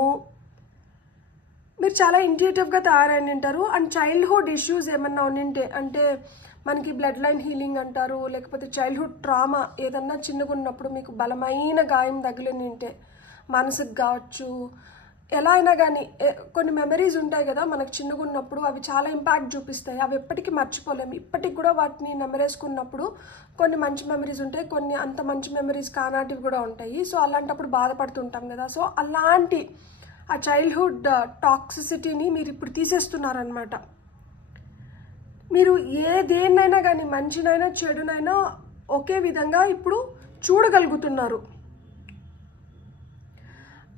మీరు చాలా ఇంట్యూటివ్గా తయారైన ఉంటారు. అండ్ చైల్డ్హుడ్ ఇష్యూస్ ఏమన్నా ఉండింటే, అంటే మనకి బ్లడ్ లైన్ హీలింగ్ అంటారు, లేకపోతే చైల్డ్హుడ్ ట్రామా ఏదన్నా చిన్నగా ఉన్నప్పుడు మీకు బలమైన గాయం తగిలిని ఉంటే, మనసుకు కావచ్చు, ఎలా అయినా కానీ కొన్ని మెమరీస్ ఉంటాయి కదా మనకు చిన్నగా ఉన్నప్పుడు, అవి చాలా ఇంపాక్ట్ చూపిస్తాయి. అవి ఎప్పటికీ మర్చిపోలేము. ఇప్పటికి కూడా వాటిని నెమరేసుకున్నప్పుడు కొన్ని మంచి మెమరీస్ ఉంటాయి, కొన్ని అంత మంచి మెమరీస్ కానాటివి కూడా ఉంటాయి. సో అలాంటప్పుడు బాధపడుతుంటాం కదా. సో అలాంటి ఆ చైల్డ్హుడ్ టాక్సిసిటీని మీరు ఇప్పుడు తీసేస్తున్నారనమాట. మీరు దేన్నైనా కానీ, మంచినైనా చెడునైనా ఒకే విధంగా ఇప్పుడు చూడగలుగుతున్నారు.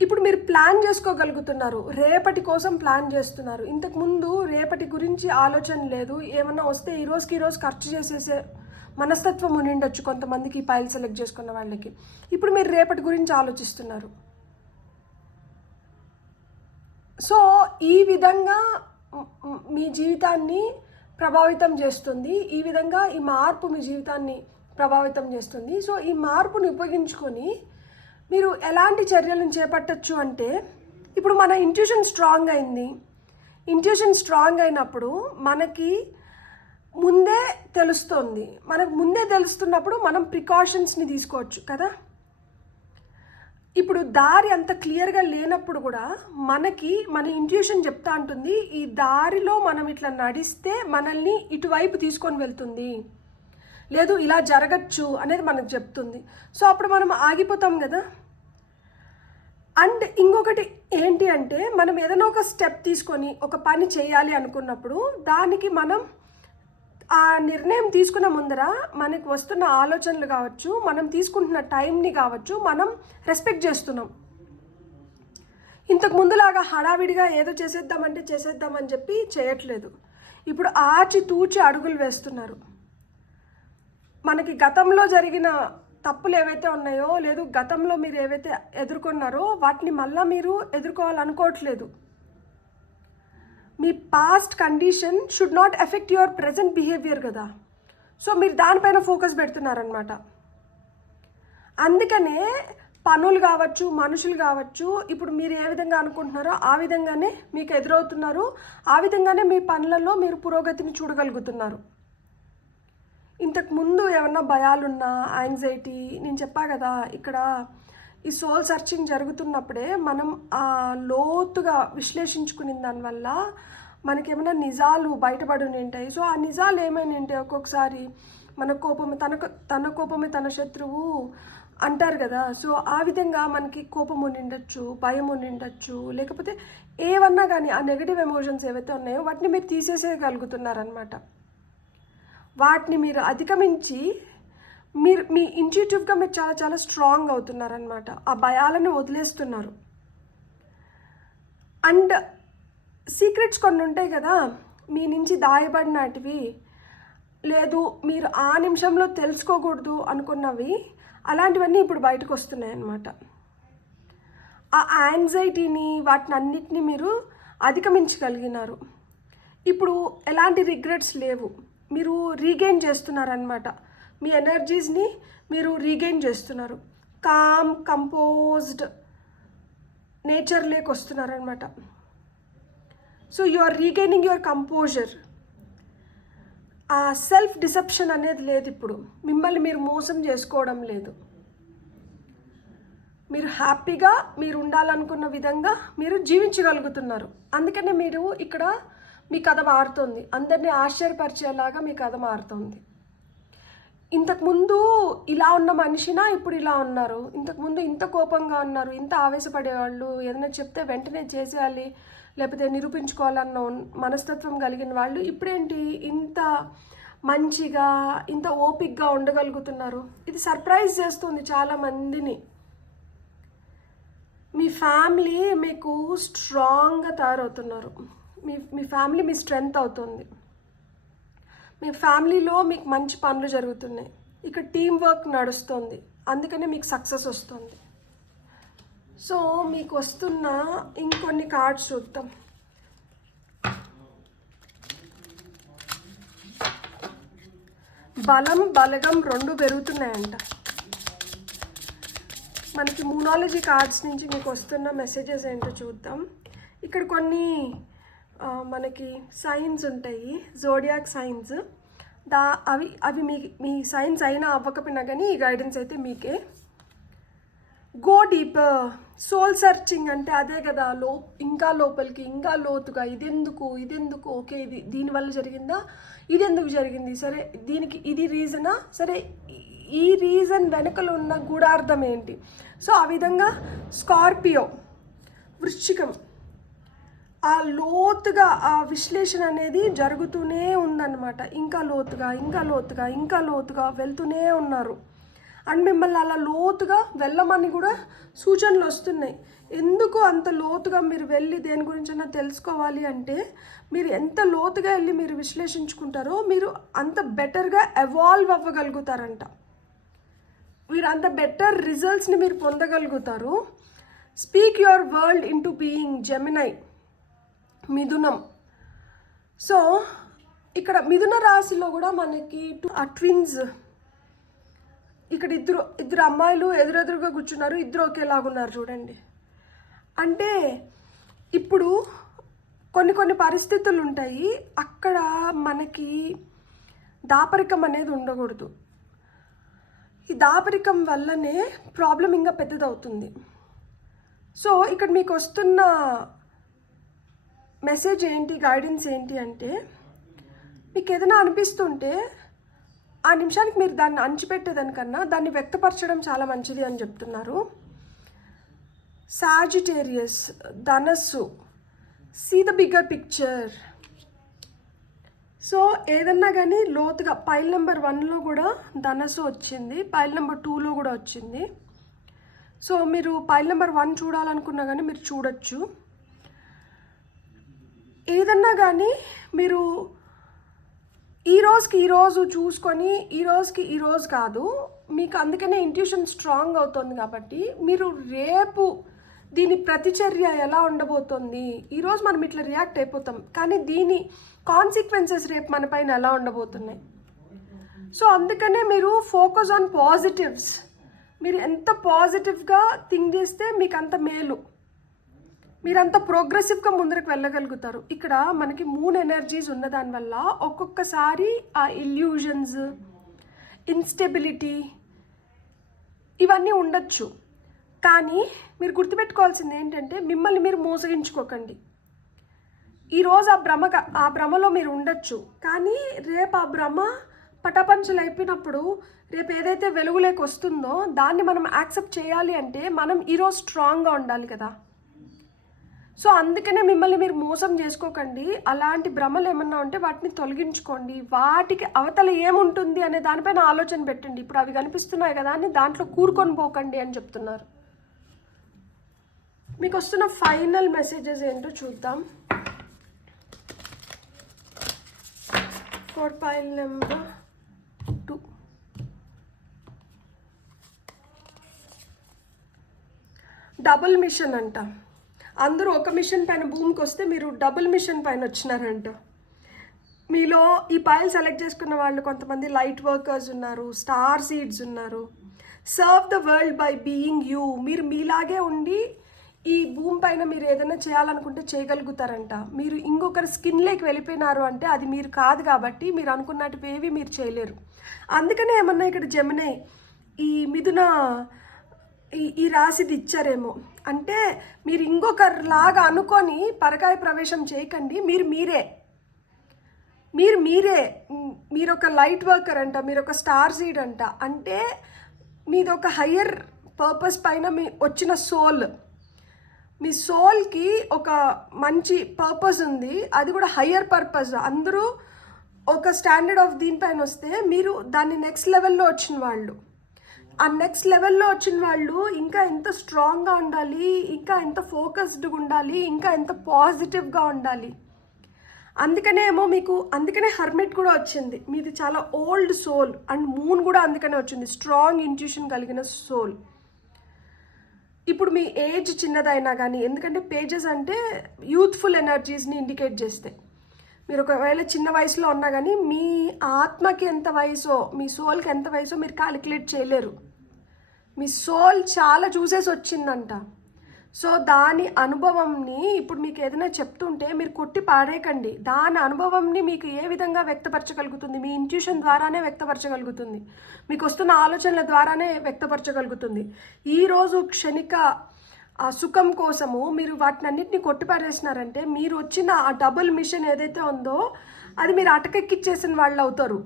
ఇప్పుడు మీరు ప్లాన్ చేసుకోగలుగుతున్నారు, రేపటి కోసం ప్లాన్ చేస్తున్నారు. ఇంతకుముందు రేపటి గురించి ఆలోచన లేదు, ఏమన్నా వస్తే ఈరోజుకి ఈరోజు ఖర్చు చేసేసే మనస్తత్వం ఉండిండొచ్చు కొంతమందికి, ఈ ఫైల్ సెలెక్ట్ చేసుకున్న వాళ్ళకి. ఇప్పుడు మీరు రేపటి గురించి ఆలోచిస్తున్నారు. సో ఈ విధంగా మీ జీవితాన్ని ప్రభావితం చేస్తుంది, ఈ విధంగా ఈ మార్పు మీ జీవితాన్ని ప్రభావితం చేస్తుంది. సో ఈ మార్పుని ఉపయోగించుకొని మీరు ఎలాంటి చర్యలను చేపట్టచ్చు అంటే, ఇప్పుడు మన ఇంట్యూషన్ స్ట్రాంగ్ అయింది. ఇంట్యూషన్ స్ట్రాంగ్ అయినప్పుడు మనకి ముందే తెలుస్తుంది. మనకు ముందే తెలుస్తున్నప్పుడు మనం ప్రికాషన్స్ని తీసుకోవచ్చు కదా. ఇప్పుడు దారి అంత క్లియర్గా లేనప్పుడు కూడా మనకి మన ఇంట్యూషన్ చెప్తా ఉంటుంది, ఈ దారిలో మనం ఇట్లా నడిస్తే మనల్ని ఇటువైపు తీసుకొని వెళ్తుంది, లేదు ఇలా జరగచ్చు అనేది మనకు చెప్తుంది. సో అప్పుడు మనం ఆగిపోతాం కదా. అండ్ ఇంకొకటి ఏంటి అంటే, మనం ఏదైనా ఒక స్టెప్ తీసుకొని ఒక పని చేయాలి అనుకున్నప్పుడు దానికి మనం ఆ నిర్ణయం తీసుకున్న ముందర మనకు వస్తున్న ఆలోచనలు కావచ్చు, మనం తీసుకుంటున్న టైంని కావచ్చు, మనం రెస్పెక్ట్ చేస్తున్నాం. ఇంతకు ముందులాగా హడావిడిగా ఏదో చేసేద్దామంటే చేసేద్దామని చెప్పి చేయట్లేదు. ఇప్పుడు ఆచితూచి అడుగులు వేస్తున్నారు. మనకి గతంలో జరిగిన తప్పులు ఏవైతే ఉన్నాయో, లేదు గతంలో మీరు ఏవైతే ఎదుర్కొన్నారో వాటిని మళ్ళీ మీరు ఎదుర్కోవాలనుకోవట్లేదు. మీ past condition should not effect your present behaviour కదా. సో మీరు దానిపైన ఫోకస్ పెడుతున్నారనమాట. అందుకనే పనులు కావచ్చు, మనుషులు కావచ్చు, ఇప్పుడు మీరు ఏ విధంగా అనుకుంటున్నారో ఆ విధంగానే మీకు ఎదురవుతున్నారు, ఆ విధంగానే మీ పనులలో మీరు పురోగతిని చూడగలుగుతున్నారు. ఇంతకుముందు ఏమన్నా భయాలున్నా, యాంగ్జైటీ, నేను చెప్పా కదా, ఇక్కడ ఈ సోల్ సర్చింగ్ జరుగుతున్నప్పుడే మనం ఆ లోతుగా విశ్లేషించుకునే దానివల్ల మనకేమైనా నిజాలు బయటపడి ఉంటాయి. సో ఆ నిజాలు ఏమైనా ఉంటాయి, ఒక్కొక్కసారి మన కోపమే తన కోపమే తన శత్రువు అంటారు కదా. సో ఆ విధంగా మనకి కోపం ఉండిండొచ్చు, భయం ఉండిండొచ్చు, లేకపోతే ఏవన్నా కానీ ఆ నెగటివ్ ఎమోషన్స్ ఏవైతే ఉన్నాయో వాటిని మీరు తీసేసేయగలుగుతున్నారనమాట. వాటిని మీరు అధిగమించి మీ ఇంట్యూటివ్గా మీరు చాలా చాలా స్ట్రాంగ్ అవుతున్నారనమాట. ఆ భయాలను వదిలేస్తున్నారు. అండ్ సీక్రెట్స్ కొన్ని ఉంటాయి కదా మీ నుంచి దాయబడినటివి, లేదు మీరు ఆ నిమిషంలో తెలుసుకోకూడదు అనుకున్నవి, అలాంటివన్నీ ఇప్పుడు బయటకు వస్తున్నాయి అన్నమాట. ఆ యాంగ్జైటీని వాటిని అన్నిటినీ మీరు అధిగమించగలిగినారు. ఇప్పుడు ఎలాంటి రిగ్రెట్స్ లేవు, మీరు రీగెయిన్ చేస్తున్నారనమాట. మీ ఎనర్జీస్ని మీరు రీగెయిన్ చేస్తున్నారు. కామ్, కంపోజ్డ్ నేచర్ లేక వస్తున్నారనమాట. So you are regaining your composure. ఆ సెల్ఫ్ డిసెప్షన్ అనేది లేదు. ఇప్పుడు మిమ్మల్ని మీరు మోసం చేసుకోవడం లేదు. మీరు హ్యాపీగా మీరు ఉండాలనుకున్న విధంగా మీరు జీవించగలుగుతున్నారు. అందుకనే మీరు ఇక్కడ మీ కథ మారుతుంది, అందరినీ ఆశ్చర్యపరిచేలాగా మీ కథ మారుతుంది. ఇంతకుముందు ఇలా ఉన్న మనిషినా ఇప్పుడు ఇలా ఉన్నారు, ఇంతకుముందు ఇంత కోపంగా ఉన్నారు, ఇంత ఆవేశపడేవాళ్ళు, ఏదైనా చెప్తే వెంటనే చేసేయాలి లేకపోతే నిరూపించుకోవాలన్న మనస్తత్వం కలిగిన వాళ్ళు ఇప్పుడేంటి ఇంత మంచిగా ఇంత ఓపిక్గా ఉండగలుగుతున్నారు. ఇది సర్ప్రైజ్ చేస్తుంది చాలామందిని. మీ ఫ్యామిలీ మీకు స్ట్రాంగ్గా తయారవుతున్నారు. మీ ఫ్యామిలీ మీ స్ట్రెంగ్త్ అవుతుంది. మీ ఫ్యామిలీలో మీకు మంచి పనులు జరుగుతున్నాయి. ఇక్కడ టీం వర్క్ నడుస్తుంది, అందుకనే మీకు సక్సెస్ వస్తుంది. సో మీకు వస్తున్న ఇంకొన్ని కార్డ్స్ చూద్దాం. బలం బలగం రెండు పెరుగుతున్నాయంట. మనకి మూనాలజీ కార్డ్స్ నుంచి మీకు వస్తున్న మెసేజెస్ ఏంటో చూద్దాం. ఇక్కడ కొన్ని మనకి సైన్స్ ఉంటాయి, జోడియాక్ సైన్స్. అవి మీ సైన్స్ అయినా అవ్వకపోయినా కానీ ఈ గైడెన్స్ అయితే మీకే. Go deeper. సోల్ సర్చింగ్ అంటే అదే కదా, ఇంకా లోపలికి, ఇంకా లోతుగా, ఇదెందుకు, ఓకే ఇది దీనివల్ల జరిగిందా, ఇది ఎందుకు జరిగింది, సరే దీనికి ఇది రీజనా, సరే ఈ రీజన్ వెనుకలు ఉన్న గూఢార్థం ఏంటి. సో ఆ విధంగా స్కార్పియో, వృశ్చికం, ఆ లోతుగా ఆ విశ్లేషణ అనేది జరుగుతూనే ఉందన్నమాట. ఇంకా లోతుగా వెళ్తూనే ఉన్నారు. అండ్ మిమ్మల్ని అలా లోతుగా వెళ్ళమని కూడా సూచనలు వస్తున్నాయి. ఎందుకు అంత లోతుగా మీరు వెళ్ళి దేని గురించైనా తెలుసుకోవాలి అంటే మీరు ఎంత లోతుగా వెళ్ళి మీరు విశ్లేషించుకుంటారో మీరు అంత బెటర్గా ఎవాల్వ్ అవ్వగలుగుతారంట. మీరు అంత బెటర్ రిజల్ట్స్ని మీరు పొందగలుగుతారు. Speak your world in to being Gemini Mithunam. So ఇక్కడ మిథున రాశిలో కూడా మనకి ట్విన్స్, ఇక్కడ ఇద్దరు అమ్మాయిలు ఎదురెదురుగా కూర్చున్నారు, ఇద్దరు ఒకేలాగున్నారు చూడండి. అంటే ఇప్పుడు కొన్ని పరిస్థితులు ఉంటాయి, అక్కడ మనకి దాపరికం అనేది ఉండకూడదు. ఈ దాపరికం వల్లనే ప్రాబ్లం ఇంకా పెద్దదవుతుంది. సో ఇక్కడ మీకు వస్తున్న మెసేజ్ ఏంటి, గైడెన్స్ ఏంటి అంటే, మీకు ఏదైనా అనిపిస్తుంటే ఆ నిమిషానికి మీరు దాన్ని అణిచిపెట్టేదానికన్నా దాన్ని వ్యక్తపరచడం చాలా మంచిది అని చెప్తున్నారు. సాజిటేరియస్, ధనస్సు, see the bigger picture. So ఏదన్నా కానీ లోతుగా పైల్ నెంబర్ 1లో కూడా ధనస్సు వచ్చింది, పైల్ నెంబర్ 2లో కూడా వచ్చింది. సో మీరు పైల్ నెంబర్ 1 చూడాలనుకున్నా కానీ మీరు చూడొచ్చు. ఏదన్నా కానీ మీరు ఈ రోజుకి ఈరోజు చూసుకొని ఈ రోజు కాదు, మీకు అందుకనే ఇంట్యూషన్ స్ట్రాంగ్ అవుతుంది కాబట్టి మీరు రేపు దీని ప్రతిచర్య ఎలా ఉండబోతుంది, ఈరోజు మనం ఇట్లా రియాక్ట్ అయిపోతాం కానీ దీని కాన్సిక్వెన్సెస్ రేపు మన పైన ఎలా ఉండబోతున్నాయి. సో అందుకనే మీరు ఫోకస్ ఆన్ పాజిటివ్స్. మీరు ఎంత పాజిటివ్గా థింక్ చేస్తే మీకు అంత మేలు, మీరంతా ప్రోగ్రెసివ్గా ముందరకు వెళ్ళగలుగుతారు. ఇక్కడ మనకి మూన్ ఎనర్జీస్ ఉన్న దానివల్ల ఒక్కొక్కసారి ఆ ఇల్యూజన్స్, ఇన్స్టెబిలిటీ ఇవన్నీ ఉండొచ్చు. కానీ మీరు గుర్తుపెట్టుకోవాల్సింది ఏంటంటే మిమ్మల్ని మీరు మోసగించుకోకండి. ఈరోజు ఆ భ్రమలో మీరు ఉండొచ్చు, కానీ రేపు ఆ భ్రమ పటాపంచలు అయిపోయినప్పుడు రేపు ఏదైతే వెలుగులోకి వస్తుందో దాన్ని మనం యాక్సెప్ట్ చేయాలి అంటే మనం ఈరోజు స్ట్రాంగ్గా ఉండాలి కదా. సో అందుకనే మిమ్మల్ని మీరు మోసం చేసుకోకండి. అలాంటి భ్రమలు ఏమన్నా ఉంటే వాటిని తొలగించుకోండి. వాటికి అవతల ఏముంటుంది అనే దానిపైన ఆలోచన పెట్టండి. ఇప్పుడు అవి కనిపిస్తున్నాయి కదా అని దాంట్లో కూరుకొని పోకండి అని చెప్తున్నారు. మీకు వస్తున్న ఫైనల్ మెసేజెస్ ఏంటో చూద్దాం. For pile number 2 double mission అంట. అందరూ ఒక మిషన్ పైన భూమికి వస్తే మీరు డబుల్ మిషన్ పైన వచ్చినారంట. మీలో ఈ పైల్ సెలెక్ట్ చేసుకున్న వాళ్ళు కొంతమంది లైట్ వర్కర్స్ ఉన్నారు, స్టార్ సీడ్స్ ఉన్నారు. Serve the world by being you. మీరు మీలాగే ఉండి ఈ భూమి పైన మీరు ఏదైనా చేయాలనుకుంటే చేయగలుగుతారంట. మీరు ఇంకొకరి స్కిన్లోకి వెళ్ళిపోయినారు అంటే అది మీరు కాదు కాబట్టి మీరు అనుకున్నట్టు ఏవి మీరు చేయలేరు. అందుకనే ఏమన్నా ఇక్కడ జెమినై ఈ మిథున ఈ రాశిది ఇచ్చారేమో. అంటే మీరు ఇంకొకరిలాగా అనుకొని పరకాయ ప్రవేశం చేయకండి. మీరు ఒక లైట్ వర్కర్ అంట, మీరు ఒక స్టార్ సీడ్ అంట. అంటే మీది ఒక హయ్యర్ పర్పస్ పైన మీ వచ్చిన సోల్, మీ సోల్కి ఒక మంచి పర్పస్ ఉంది, అది కూడా హయ్యర్ పర్పస్. అందరూ ఒక స్టాండర్డ్ ఆఫ్ దీనిపైన వస్తే మీరు దాన్ని నెక్స్ట్ లెవెల్లో వచ్చిన వాళ్ళు. ఆ నెక్స్ట్ లెవెల్లో వచ్చిన వాళ్ళు ఇంకా ఎంత స్ట్రాంగ్గా ఉండాలి, ఇంకా ఎంత ఫోకస్డ్గా ఉండాలి, ఇంకా ఎంత పాజిటివ్గా ఉండాలి. అందుకనే హర్మిట్ కూడా వచ్చింది. మీది చాలా ఓల్డ్ సోల్ అండ్ మూన్ కూడా అందుకనే వచ్చింది, స్ట్రాంగ్ ఇంట్యూషన్ కలిగిన సోల్. ఇప్పుడు మీ ఏజ్ చిన్నదైనా కానీ, ఎందుకంటే పేజెస్ అంటే యూత్ఫుల్ ఎనర్జీస్ని ఇండికేట్ చేస్తాయి. మీరు ఒకవేళ చిన్న వయసులో ఉన్నా కానీ మీ ఆత్మకి ఎంత వయసో, మీ సోల్కి ఎంత వయసో మీరు క్యాలిక్యులేట్ చేయలేరు. మీ సోల్ చాలా చూసేసి వచ్చిందంట. సో దాని అనుభవంని ఇప్పుడు మీకు ఏదైనా చెప్తుంటే మీరు కొట్టి పాడేయకండి. దాని అనుభవంని మీకు ఏ విధంగా వ్యక్తపరచగలుగుతుంది, మీ ఇంట్యూషన్ ద్వారానే వ్యక్తపరచగలుగుతుంది, మీకు వస్తున్న ఆలోచనల ద్వారానే వ్యక్తపరచగలుగుతుంది. ఈరోజు క్షణిక సుఖం కోసము మీరు వాటిని అన్నింటినీ కొట్టిపారేసినారంటే మీరు వచ్చిన ఆ డబుల్ మిషన్ ఏదైతే ఉందో అది మీరు అటకెక్కిచ్చేసిన వాళ్ళు అవుతారు.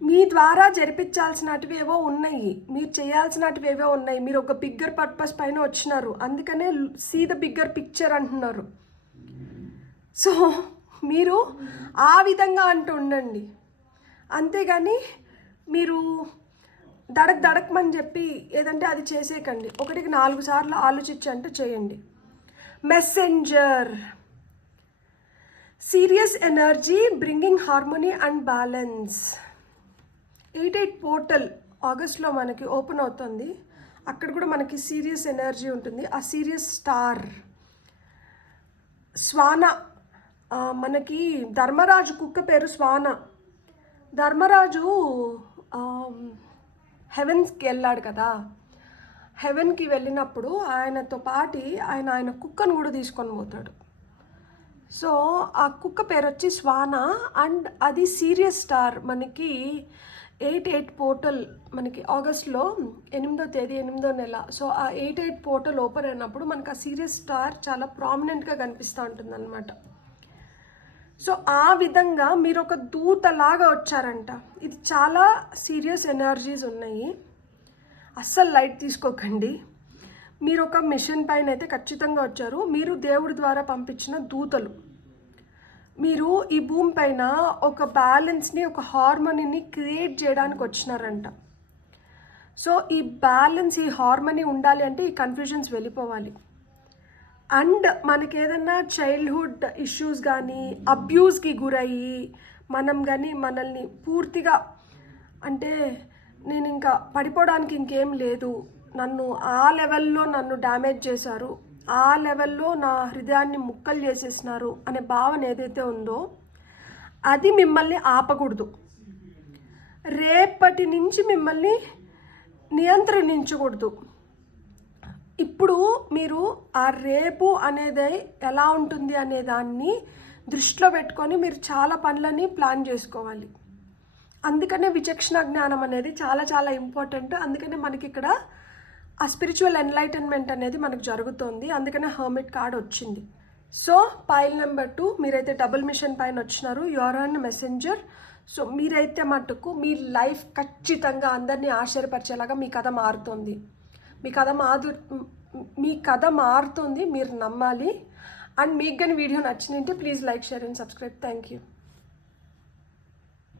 మీ ద్వారా జరిపించాల్సినటివి ఏవో ఉన్నాయి, మీరు చేయాల్సినటివి ఏవో ఉన్నాయి. మీరు ఒక బిగ్గర్ పర్పస్ పైన వచ్చినారు, అందుకనే సీ ద బిగ్గర్ పిక్చర్ అంటున్నారు. సో మీరు ఆ విధంగా అంటూ ఉండండి. అంతేగాని మీరు దడక్మని చెప్పి ఏదంటే అది చేసేయకండి. 1కి 4 సార్లు ఆలోచించి అంటే చేయండి. Messenger, serious energy bringing harmony and balance. 88 portal ఆగస్ట్లో మనకి ఓపెన్ అవుతుంది. అక్కడ కూడా మనకి సీరియస్ ఎనర్జీ ఉంటుంది. ఆ సీరియస్ స్టార్ శ్వాన, మనకి ధర్మరాజు కుక్క పేరు శ్వాన. ధర్మరాజు హెవెన్స్కి వెళ్ళాడు కదా, హెవెన్కి వెళ్ళినప్పుడు ఆయనతో పాటి ఆయన కుక్కను కూడా తీసుకొని పోతాడు. సో ఆ కుక్క పేరు వచ్చి శ్వాన అండ్ అది సీరియస్ స్టార్. మనకి 88 పోర్టల్ మనకి ఆగస్ట్లో 8వ తేదీ 8వ నెల. సో ఆ 88 పోర్టల్ ఓపెన్ అయినప్పుడు మనకు ఆ సీరియస్ స్టార్ చాలా ప్రామినెంట్గా కనిపిస్తూ ఉంటుంది అనమాట. సో ఆ విధంగా మీరు ఒక దూతలాగా వచ్చారంట. ఇది చాలా సీరియస్ ఎనర్జీస్ ఉన్నాయి, అస్సలు లైట్ తీసుకోకండి. మీరు ఒక మిషన్ పైన అయితే ఖచ్చితంగా వచ్చారు. మీరు దేవుడి ద్వారా పంపించిన దూతలు. మీరు ఈ భూమి పైన ఒక బ్యాలెన్స్ని, ఒక హార్మోనీని క్రియేట్ చేయడానికి వచ్చినారంట. సో ఈ బ్యాలెన్స్, ఈ హార్మోనీ ఉండాలి అంటే ఈ కన్ఫ్యూజన్స్ వెళ్ళిపోవాలి. అండ్ మనకి ఏదైనా చైల్డ్హుడ్ ఇష్యూస్ కానీ అబ్యూస్కి గురయ్యి మనం కానీ మనల్ని పూర్తిగా అంటే నేను ఇంకా పడిపోవడానికి ఇంకేం లేదు, నన్ను ఆ లెవెల్లో నన్ను డ్యామేజ్ చేశారు, ఆ లెవెల్లో నా హృదయాన్ని ముక్కలు చేసేసినారు అనే భావన ఏదైతే ఉందో అది మిమ్మల్ని ఆపకూడదు. రేపటి నుంచి మిమ్మల్ని నియంత్రించకూడదు. ఇప్పుడు మీరు ఆ రేపు అనేది ఎలా ఉంటుంది అనే దాన్ని దృష్టిలో పెట్టుకొని మీరు చాలా పనులని ప్లాన్ చేసుకోవాలి. అందుకనే విచక్షణ జ్ఞానం అనేది చాలా చాలా ఇంపార్టెంట్. అందుకనే మనకి ఇక్కడ ఆ స్పిరిచువల్ ఎన్లైటన్మెంట్ అనేది మనకు జరుగుతుంది. అందుకనే హర్మిట్ కార్డ్ వచ్చింది. సో పైల్ నెంబర్ 2, మీరైతే డబుల్ మిషన్ పైన వచ్చినారు. Your and messenger. సో మీరైతే మటుకు మీ లైఫ్ ఖచ్చితంగా అందరినీ ఆశ్చర్యపరిచేలాగా మీ కథ మారుతుంది. మీ కథ మారుతుంది, మీరు నమ్మాలి. అండ్ మీకు కానీ వీడియో నచ్చినంటే please like, share and subscribe. Thank you.